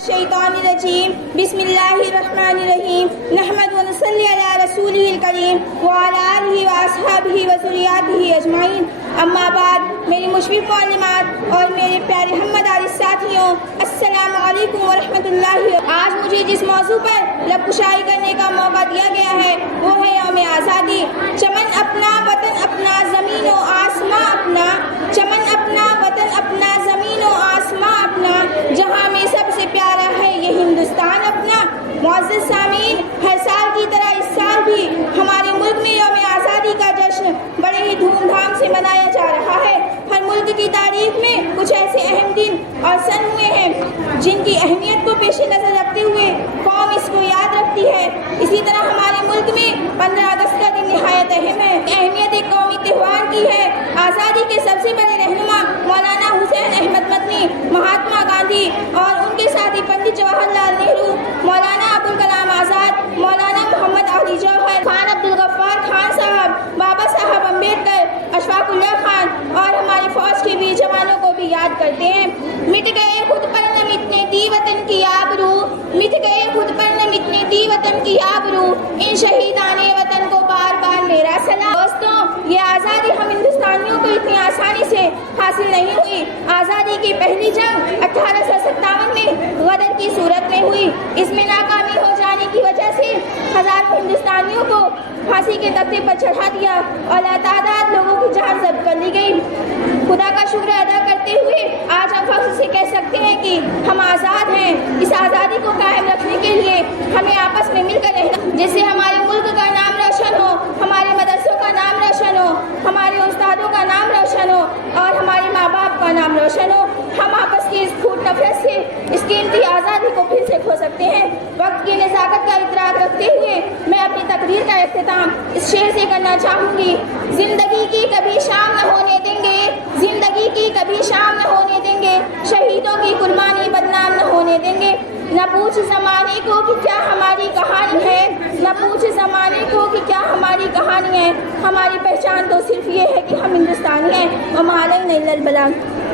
الشیطان الرجیم بسم اللہ الرحمن الرحیم نحمد و نصلی علی رسولہ الکریم وعلی آلہ واصحابہ وذریاتہ اجمعین اما بعد میری مشرف معلمات اور میرے پیارے ہم مدارس ساتھیوں السلام علیکم ورحمۃ اللہ۔ آج مجھے جس موضوع پر لب کشائی کرنے کا موقع دیا گیا ہے وہ ہے یوم آزادی۔ چمن اپنا وطن اپنا زمین و آسماں اپنا، چمن اپنا وطن اپنا زمین و آسماں اپنا، جہاں میں سب سے پیارا ہے یہ ہندوستان اپنا۔ معزز سامعین، ہر سال کی طرح اس سال بھی ہمارے ملک میں یوم آزادی کا جشن بڑے ہی دھوم دھام سے منایا جا رہا ہے۔ ہر ملک کی تاریخ میں کچھ ایسے اہم دن اور سن ہوئے ہیں جن کی اہمیت کو پیش نظر رکھتے ہوئے قوم اس کو یاد رکھتی ہے۔ اسی طرح ہمارے ملک میں 15 اگست کا دن نہایت اہم ہے۔ اہمیت ایک قومی تہوار کی ہے۔ آزادی کے سب سے بڑے رہنما مولانا حسین احمد مدنی، مہاتما گاندھی اور ان کے ساتھی پنڈت جواہر لال نہرو، مولانا ابوالکلام آزاد، مولانا محمد علی جوہر، خان عبدالغفار خان صاحب، بابا صاحب امبیڈکر، اشفاق اللہ خان اور ہمارے فوج کے ویر جوانوں کو بھی یاد کرتے ہیں۔ مٹ گئے خود پر نہ مٹنے دی وطن کی آبرو، مٹ گئے خود پر نہ مٹنے دی وطن کی آبرو، ان شہیدان وطن کو بار بار میرا سلام۔ دوستوں، یہ آزادی ہم ہندوستانیوں کو اتنی آسانی سے حاصل نہیں ہوئی۔ آزادی کی پہلی جنگ 1857 میں غدر کی صورت میں ہوئی۔ اس میں ناکامی ہو جانے کی وجہ سے ہزاروں ہندوستانیوں کو پھانسی کے تختے پر چڑھا دیا اور لاتعداد لوگوں کی جان ضبط کر لی گئی۔ خدا کا شکر ادا کرتے ہوئے آج ہم فخر سے کہہ سکتے ہیں کہ ہم آزاد ہیں۔ اس آزادی کو قائم رکھنے کے لیے ہمیں آپس میں مل کر رہنا، جس سے ہمارے ملک کا نام روشن ہو، ہمارے مدرسوں کا نام روشن ہو، ہمارے استادوں کا نام روشن ہو اور ہمارے ماں باپ کا نام روشن ہو۔ ہم آپس کی اس پھوٹ نفرت سے اس قیمتی آزادی کو پھر سے کھو سکتے ہیں۔ وقت کی نزاکت کا اعتراف رکھتے ہوئے میں اپنی تقریر کا اختتام اس شعر سے کرنا چاہوں گی۔ زندگی کی کبھی شام نہ ہونے دیں گے، زندگی کی کبھی شام نہ ہونے دیں گے، شہیدوں کی قربانی بدنام نہ ہونے دیں گے۔ نہ پوچھ زمانے کو کہ کیا ہماری کہانی ہے، نہ پوچھ زمانے کو کہ کیا ہماری کہانی ہے، ہماری پہچان تو صرف یہ ہے کہ ہم ہندوستانی ہیں۔ وما علینا الا البلاغ۔